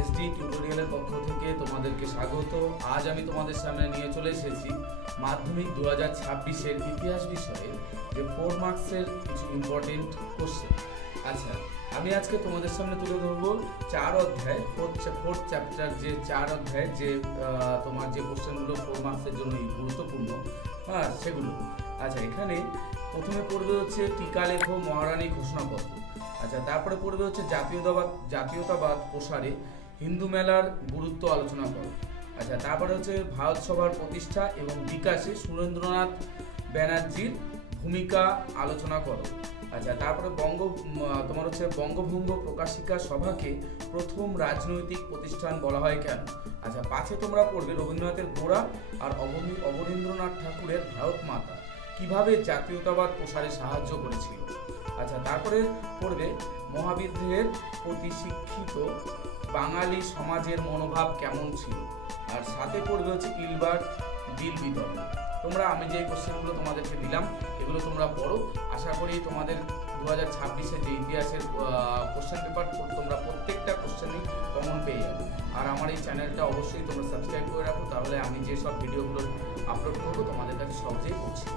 SD টিউটোরিয়ালের পক্ষ থেকে তোমাদেরকে স্বাগত। আজ আমি তোমাদের সামনে নিয়ে চলে এসেছি মাধ্যমিক 2026-এর ইতিহাস বিষয়ে যে 4 মার্কসের কিছু ইম্পর্টেন্ট কোশ্চেন। আচ্ছা, আমি আজকে তোমাদের সামনে তুলে ধরবো 4 অধ্যায়, ফোর্থ চ্যাপ্টার, যে 4 অধ্যায় যে তোমার যে কোশ্চেনগুলো 4 মার্কসের জন্য গুরুত্বপূর্ণ, হ্যাঁ সেগুলো। আচ্ছা, এখানে প্রথমে পড়বে হচ্ছে টিকা লেখো মহারানী ঘোষণাপত্র। আচ্ছা, তারপরে পড়বে হচ্ছে জাতীয়তাবাদ প্রসারে হিন্দু মেলার গুরুত্ব আলোচনা করো। আচ্ছা, তারপরে হচ্ছে ভারত সভার প্রতিষ্ঠা এবং বিকাশে সুরেন্দ্রনাথ ব্যানার্জির ভূমিকা আলোচনা করো। আচ্ছা, তারপরে তোমার হচ্ছে বঙ্গভঙ্গ প্রকাশিকা সভাকে প্রথম রাজনৈতিক প্রতিষ্ঠান বলা হয় কেন। আচ্ছা, 5-এ তোমরা পড়বে রবীন্দ্রনাথের গোড়া আর অবনীন্দ্রনাথ ঠাকুরের ভারত মাতা কিভাবে জাতীয়তাবাদ প্রসারে সাহায্য করেছিল। আচ্ছা, তারপরে পড়বে মহাবিদ্রোহের প্রতি শিক্ষিত বাঙালি সমাজের মনোভাব কেমন ছিল। আর সাথে পড়বে হচ্ছে ইলবার্ট বিল বিতর্ক। তোমরা আমি যে কোশ্চেনগুলো তোমাদেরকে দিলাম এগুলো তোমরা পড়ো। আশা করি তোমাদের 2026-এর যে ইতিহাসের কোশ্চেন পেপার তোমরা প্রত্যেকটা কোশ্চেনই কমন পেয়ে যাবে। আর আমার এই চ্যানেলটা অবশ্যই তোমরা সাবস্ক্রাইব করে রাখো, তাহলে আমি যেসব ভিডিওগুলো আপলোড করবো তোমাদের কাছে সহজেই পৌঁছে।